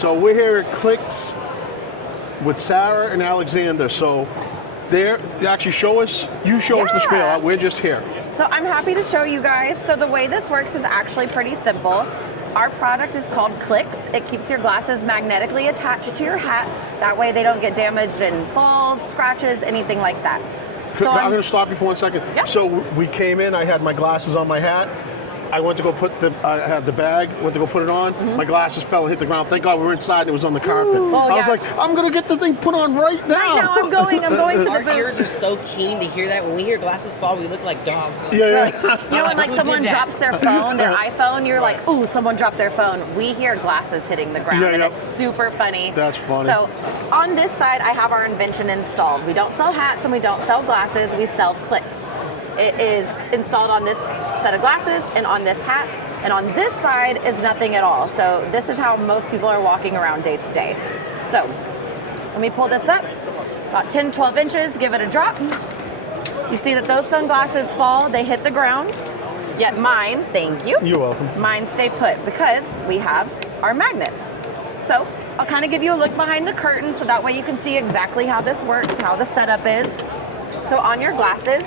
So we're here at Clix with Sarah and Alexander. So they actually show us the spiel. We're just here. So I'm happy to show you guys. So the way this works is actually pretty simple. Our product is called Clix. It keeps your glasses magnetically attached to your hat. That way they don't get damaged in falls, scratches, anything like that. So I'm going to stop you for 1 second. Yeah. So we came in, I had my glasses on my hat. I went to go I had the bag, went to go put it on. My glasses fell and hit the ground. Thank God we were inside and it was on the carpet. I was like, I'm going to get the thing put on right now. Right now I'm going to the Our booth. ears are so keen to hear that. When we hear glasses fall, we look like dogs. Yeah. You know when like someone drops their phone, their iPhone, you're like, ooh, someone dropped their phone. We hear glasses hitting the ground and it's super funny. That's funny. So on this side, I have our invention installed. We don't sell hats and we don't sell glasses, we sell Clix. It is installed on this set of glasses and on this hat. And on this side is nothing at all. So this is how most people are walking around day to day. So let me pull this up, about 10, 12 inches, give it a drop. You see that those sunglasses fall, they hit the ground. Yet mine, thank you. You're welcome. Mine stay put because we have our magnets. So I'll kind of give you a look behind the curtain so that way you can see exactly how this works, how the setup is. So on your glasses,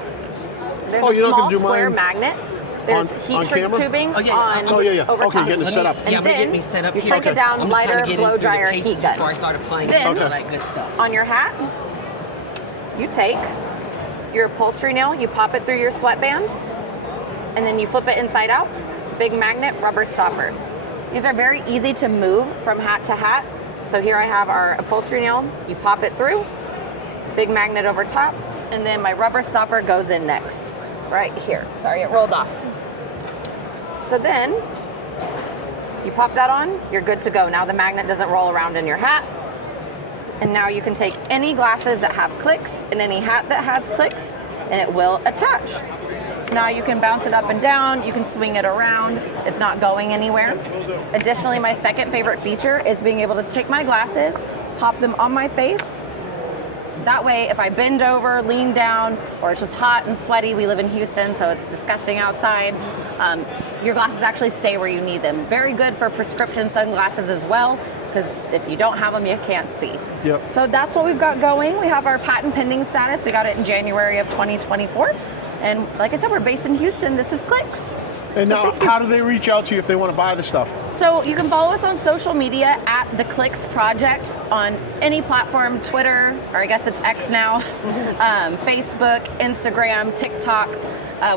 there's a small square magnet. There's heat shrink tubing over top. Okay, getting it set up. And then you shrink it down, lighter, blow dryer, heat gun. Before I started playing Then, all that good stuff. On your hat, you take your upholstery nail, you pop it through your sweatband, and then you flip it inside out. Big magnet, rubber stopper. These are very easy to move from hat to hat. So here I have our upholstery nail, you pop it through, big magnet over top, and then my rubber stopper goes in next. Right here. Sorry, it rolled off. So then you pop that on, you're good to go. Now the magnet doesn't roll around in your hat. And now you can take any glasses that have Clix and any hat that has Clix and it will attach. So now you can bounce it up and down, you can swing it around, it's not going anywhere. Additionally, my second favorite feature is being able to take my glasses, pop them on my face. That way, if I bend over, lean down, or it's just hot and sweaty, we live in Houston, so it's disgusting outside, your glasses actually stay where you need them. Very good for prescription sunglasses as well, because if you don't have them, you can't see. Yep. So that's what we've got going. We have our patent pending status. We got it in January of 2024. And like I said, we're based in Houston. This is Clix. And now, how do they reach out to you if they want to buy the stuff? So you can follow us on social media at the Clix Project on any platform, Twitter, or I guess it's X now, Facebook, Instagram, TikTok.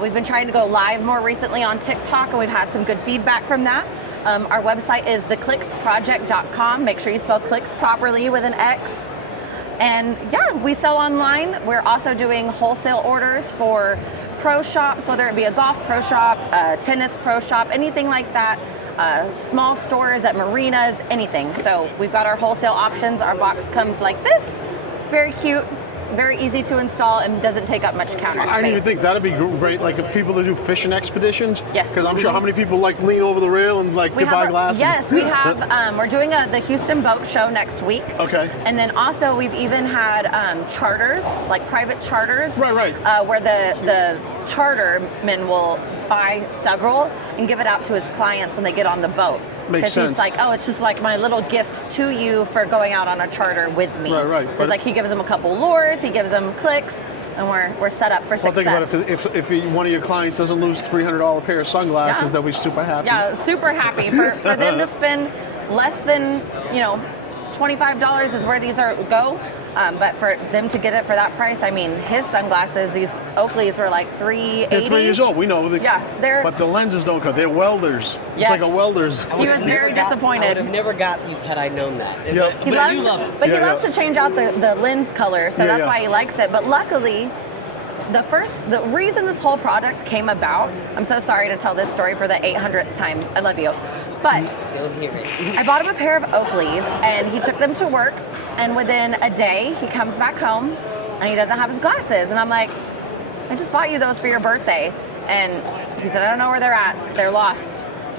We've been trying to go live more recently on TikTok, and we've had some good feedback from that. Our website is theclixproject.com. Make sure you spell Clix properly with an X. And yeah, we sell online. We're also doing wholesale orders for pro shops, whether it be a golf pro shop, a tennis pro shop, anything like that. Small stores at marinas, anything. So we've got our wholesale options. Our box comes like this. Very cute, very easy to install, and doesn't take up much counter space. I didn't even think that'd be great. Like if people that do fishing expeditions. Yes. Because I'm sure how many people like lean over the rail and like buy glasses. Yes, we have. We're doing the Houston Boat Show next week. Okay. And then also we've even had charters, like private charters. Right. Where the charterman will buy several and give it out to his clients when they get on the boat. Makes sense. He's like, oh, it's just like my little gift to you for going out on a charter with me. Right. So it's like he gives them a couple lures, he gives them Clix, and we're set up for success. Well, think about it. If one of your clients doesn't lose $300 pair of sunglasses, they'll be super happy. Yeah, super happy. For them to spend less than, $25 is where these go. But for them to get it for that price, I mean, his sunglasses, these Oakleys were like $380. They're 3 years old. We know. They're. But the lenses don't come. They're welders. Yes. It's like a welder's. He was very disappointed. I would have never got these had I known that. Yep. He loves to change out the lens color, so that's why he likes it. But luckily, the reason this whole product came about, I'm so sorry to tell this story for the 800th time. I love you. But still hear it. I bought him a pair of Oakleys, and he took them to work, and within a day, he comes back home, and he doesn't have his glasses. And I'm like, I just bought you those for your birthday. And he said, I don't know where they're at. They're lost.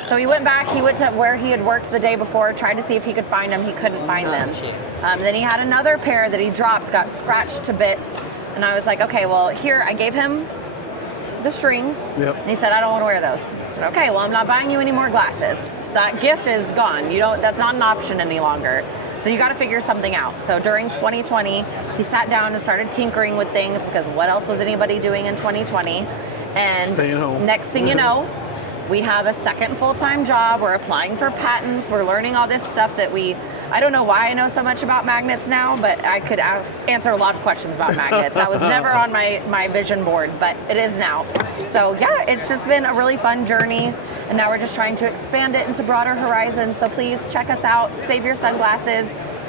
So he went back, he went to where he had worked the day before, tried to see if he could find them. He couldn't find them. Then he had another pair that he dropped, got scratched to bits. And I was like, okay, well, here, I gave him the strings. Yep. And he said, I don't want to wear those. I said, okay, well, I'm not buying you any more glasses. that gift is gone. You don't. That's not an option any longer. So you got to figure something out. So during 2020, he sat down and started tinkering with things because what else was anybody doing in 2020? And staying home. Next thing you know, we have a second full-time job. We're applying for patents. We're learning all this stuff that I don't know why I know so much about magnets now, but I could answer a lot of questions about magnets. That was never on my vision board, but it is now. So yeah, it's just been a really fun journey. And now we're just trying to expand it into broader horizons. So please check us out. Save your sunglasses.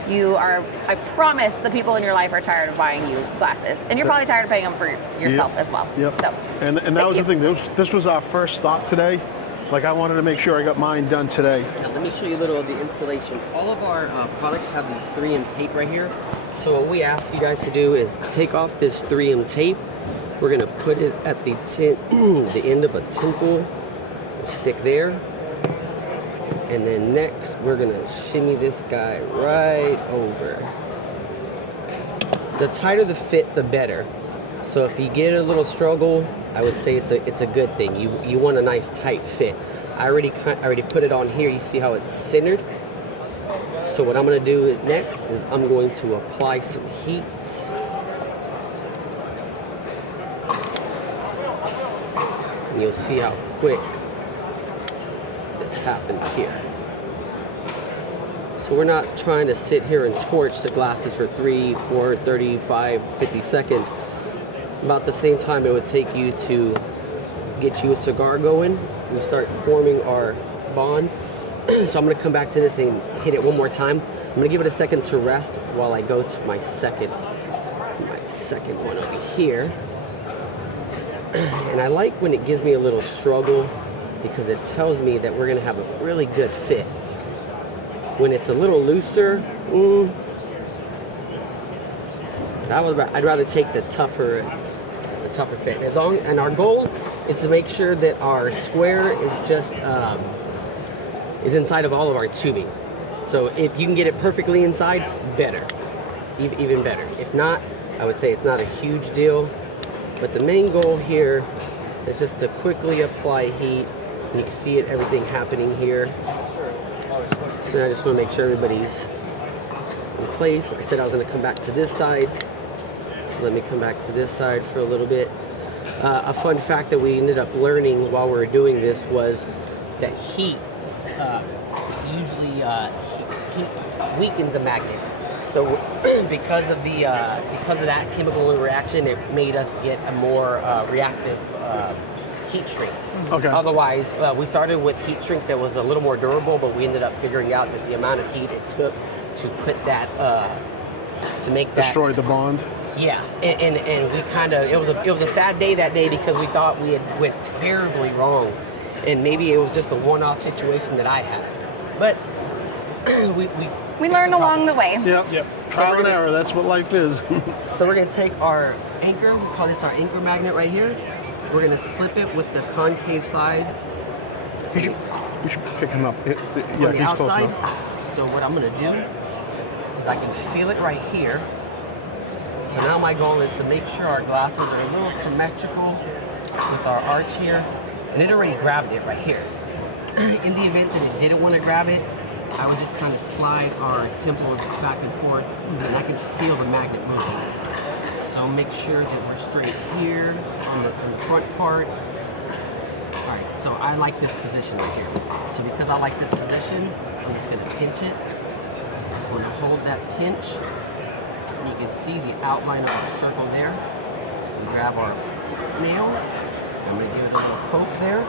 I promise the people in your life are tired of buying you glasses. And you're probably tired of paying them for yourself as well. Yep. So, and that was the thing. This was our first stop today. Like I wanted to make sure I got mine done today. Now let me show you a little of the installation. All of our products have these 3M tape right here. So what we ask you guys to do is take off this 3M tape. We're gonna put it at the end of a temple stick there. And then next, we're gonna shimmy this guy right over. The tighter the fit, the better. So if you get a little struggle, I would say it's a good thing. You want a nice tight fit. I already put it on here. You see how it's centered? So what I'm gonna do next is I'm going to apply some heat. And you'll see how quick this happens here. So we're not trying to sit here and torch the glasses for 3, 4, 35, 50 seconds. About the same time it would take you to get you a cigar going. We start forming our bond. So I'm gonna come back to this and hit it one more time. I'm gonna give it a second to rest while I go to my second one over here. And I like when it gives me a little struggle because it tells me that we're gonna have a really good fit. When it's a little looser, I'd rather take the tougher fit. And our goal is to make sure that our square is just is inside of all of our tubing. So if you can get it perfectly inside, better, even better. If not, I would say it's not a huge deal. But the main goal here is just to quickly apply heat. And you can see everything happening here. So I just want to make sure everybody's in place. I said I was going to come back to this side. So let me come back to this side for a little bit. A fun fact that we ended up learning while we were doing this was that heat usually weakens a magnet. So because of that chemical reaction, it made us get a more reactive heat shrink. Okay. Otherwise, we started with heat shrink that was a little more durable, but we ended up figuring out that the amount of heat it took to put that to make that destroy the bond. Yeah, and we kind of it was a sad day that day because we thought we had went terribly wrong, and maybe it was just a one-off situation that I had, but we learn along the way. Yep. Trial and error. That's what life is. So we're gonna take our anchor. We call this our anchor magnet right here. We're gonna slip it with the concave side. You should pick him up. Yeah, he's close enough. So what I'm gonna do is I can feel it right here. So now my goal is to make sure our glasses are a little symmetrical with our arch here. And it already grabbed it right here. In the event that it didn't want to grab it, I would just kind of slide our temples back and forth, and I can feel the magnet moving. So make sure that we're straight here on the front part. All right, so I like this position right here. So because I like this position, I'm just gonna pinch it. We're gonna hold that pinch. And you can see the outline of our circle there. We grab our nail. I'm gonna give it a little poke there.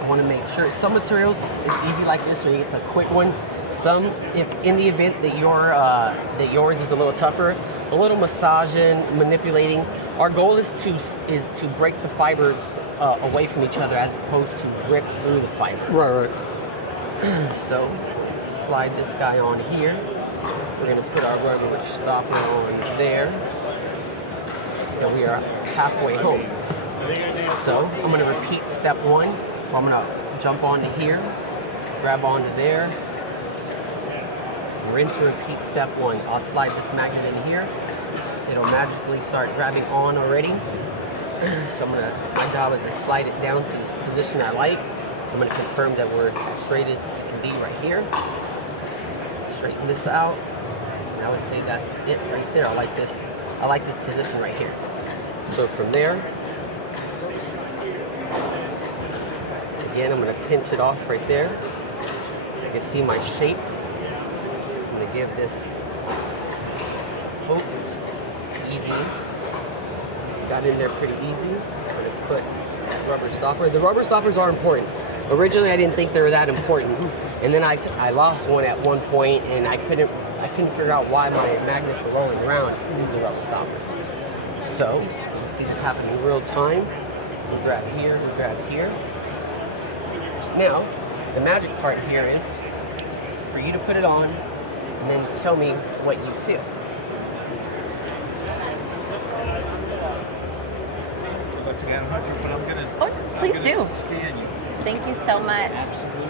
I want to make sure some materials is easy like this, so it's a quick one. Some, if in the event that yours is a little tougher, a little massaging, manipulating. Our goal is to break the fibers away from each other as opposed to rip through the fiber. Right. So slide this guy on here. We're gonna put our rubber stopper on there, and we are halfway home. So I'm gonna repeat step one. I'm gonna jump onto here, grab onto there, rinse and repeat step one. I'll slide this magnet in here. It'll magically start grabbing on already. So my job is to slide it down to this position I like. I'm going to confirm that we're as straight as it can be right here. Straighten this out. And I would say that's it right there. I like this position right here. So from there, again, I'm going to pinch it off right there. You can see my shape. I'm going to give this a poke. Easy. Got in there pretty easy. I'm going to put that rubber stopper. The rubber stoppers are important. Originally, I didn't think they were that important. And then I lost one at one point, and I couldn't figure out why my magnets were rolling around. This is the rubber stopper. So, you can see this happening in real time. We grab here, we grab here. Now, the magic part here is for you to put it on and then tell me what you feel. Oh, please do. Thank you so much. Absolutely.